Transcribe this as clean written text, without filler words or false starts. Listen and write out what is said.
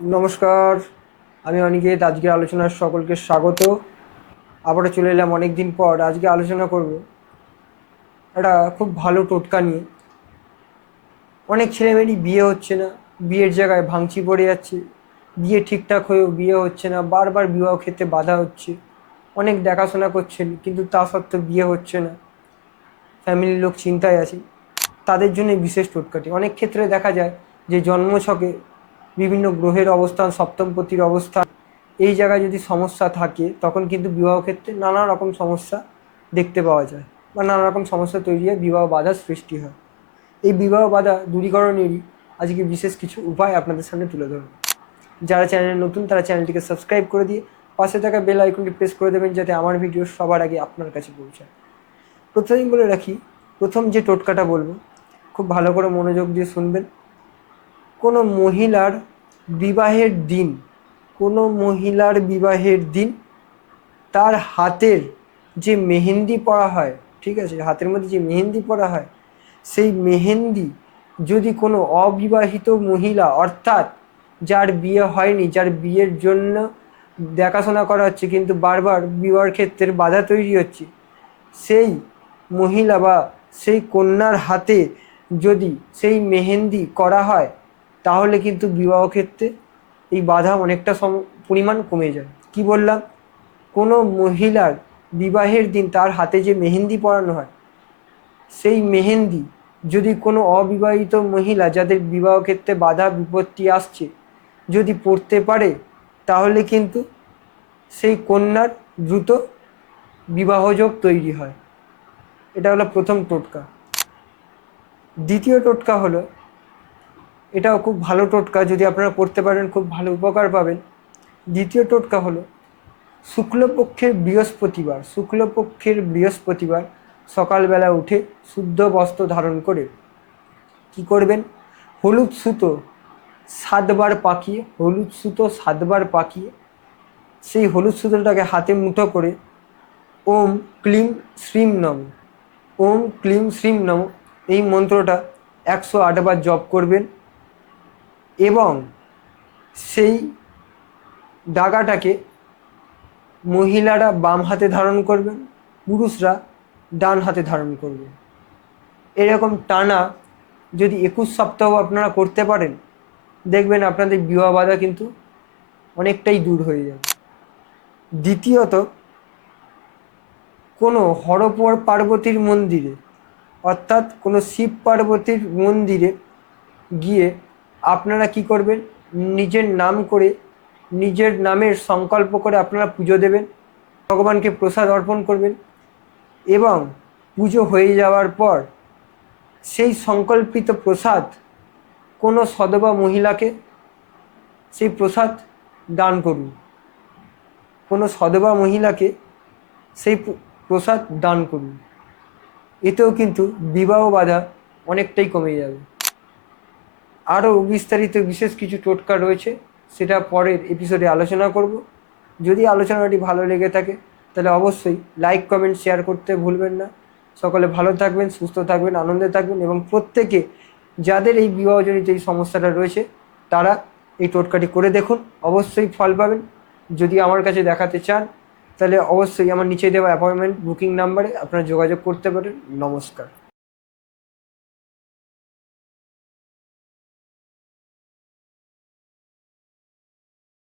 নমস্কার, আমি অনিকেত। আজকে আলোচনার সকলকে স্বাগত। আবারও চলে এলাম অনেক দিন পর। আজকে আলোচনা করব একটা খুব ভালো টোটকা নিয়ে। অনেক ছেলেমেয়েরই বিয়ে হচ্ছে না, বিয়ের জায়গায় ভাঙচি পড়ে যাচ্ছে। বিয়ে ঠিকঠাক হয়েও বিয়ে হচ্ছে না, বারবার বিবাহ ক্ষেত্রে বাধা হচ্ছে। অনেক দেখাশোনা করছেন কিন্তু তা সত্ত্বেও বিয়ে হচ্ছে না, ফ্যামিলির লোক চিন্তায় আছে। তাদের জন্য এই বিশেষ টোটকাটি। অনেক ক্ষেত্রে দেখা যায় যে জন্মছকে বিভিন্ন গ্রহের অবস্থান, সপ্তমপতির অবস্থান, এই জায়গায় যদি সমস্যা থাকে তখন কিন্তু বিবাহ ক্ষেত্রে নানা রকম সমস্যা দেখতে পাওয়া যায় বা নানা রকম সমস্যা তৈরি হয়, বিবাহ বাধার সৃষ্টি হয়। এই বিবাহ বাধা দূরীকরণেরই আজকে বিশেষ কিছু উপায় আপনাদের সামনে তুলে ধরব। যারা চ্যানেলে নতুন তারা চ্যানেলটিকে সাবস্ক্রাইব করে দিয়ে পাশে থাকা বেল আইকনটি প্রেস করে দেবেন, যাতে আমার ভিডিও সবার আগে আপনার কাছে পৌঁছায়। প্রথমেই বলে রাখি, প্রথম যে টোটকাটা বলবো খুব ভালো করে মনোযোগ দিয়ে শুনবেন। কোনো মহিলার বিবাহের দিন, কোনো মহিলার বিবাহের দিন তার হাতের যে মেহেন্দি পরা হয়, ঠিক আছে, হাতের মধ্যে যে মেহেন্দি পরা হয়, সেই মেহেন্দি যদি কোনো অবিবাহিত মহিলা, অর্থাৎ যার বিয়ে হয়নি, যার বিয়ের জন্য দেখাশোনা করা হচ্ছে কিন্তু বারবার বিবাহের ক্ষেত্রে বাধা তৈরি হচ্ছে, সেই মহিলা বা সেই কন্যার হাতে যদি সেই মেহেন্দি করা হয় তাহলে কিন্তু বিবাহ ক্ষেত্রে এই বাধা অনেকটা পরিমাণ কমে যায়। কি বললাম? কোনো মহিলার বিবাহের দিন তার হাতে যে মেহেন্দি পরানো হয়, সেই মেহেন্দি যদি কোনো অবিবাহিত মহিলা, যাদের বিবাহ ক্ষেত্রে বাধা বিপত্তি আসছে, যদি পড়তে পারে তাহলে কিন্তু সেই কন্যার দ্রুত বিবাহযোগ তৈরি হয়। এটা হলো প্রথম টোটকা। দ্বিতীয় টোটকা হলো, এটাও খুব ভালো টোটকা, যদি আপনারা পড়তে পারেন খুব ভালো উপকার পাবেন। দ্বিতীয় টোটকা হলো শুক্লপক্ষের বৃহস্পতিবার সকালবেলা উঠে শুদ্ধ বস্ত্র ধারণ করে কি করবেন, হলুদ সুতো 7বার পাকিয়ে সেই হলুদ সুতোটাকে হাতে মুঠো করে ওম ক্লিম শ্রীম নম, ওম ক্লিম শ্রীম নম এই মন্ত্রটা 108বার জপ করবেন এবং সেই ডাগাটাকে মহিলারা বাম হাতে ধারণ করবেন, পুরুষরা ডান হাতে ধারণ করবেন। এরকম টানা যদি 21 সপ্তাহ আপনারা করতে পারেন, দেখবেন আপনাদের বিবাহ বাধা কিন্তু অনেকটাই দূর হয়ে যাবে। দ্বিতীয়ত, কোনো পার্বতীর মন্দিরে, অর্থাৎ কোনো শিব পার্বতীর মন্দিরে গিয়ে আপনারা কি করবেন, নিজের নাম করে, নিজের নামের সংকল্প করে আপনারা পুজো দেবেন, ভগবানকে প্রসাদ অর্পণ করবেন এবং পুজো হয়ে যাওয়ার পর সেই সংকল্পিত প্রসাদ কোনো সধবা মহিলাকে সেই প্রসাদ দান করুন। কোনো সধবা মহিলাকে সেই প্রসাদ দান করুন। এতেও কিন্তু বিবাহ বাধা অনেকটাই কমে যাবে। আরও বিস্তারিত বিশেষ কিছু টোটকা রয়েছে, সেটা পরের এপিসোডে আলোচনা করব। যদি আলোচনাটি ভালো লেগে থাকে তাহলে অবশ্যই লাইক, কমেন্ট, শেয়ার করতে ভুলবেন না। সকলে ভালো থাকবেন, সুস্থ থাকবেন, আনন্দে থাকবেন এবং প্রত্যেকে যাদের এই বিবাহজনিত এই সমস্যাটা রয়েছে তারা এই টোটকাটি করে দেখুন, অবশ্যই ফল পাবেন। যদি আমার কাছে দেখাতে চান তাহলে অবশ্যই আমার নিচে দেওয়া অ্যাপয়েন্টমেন্ট বুকিং নাম্বারে আপনারা যোগাযোগ করতে পারেন। নমস্কার।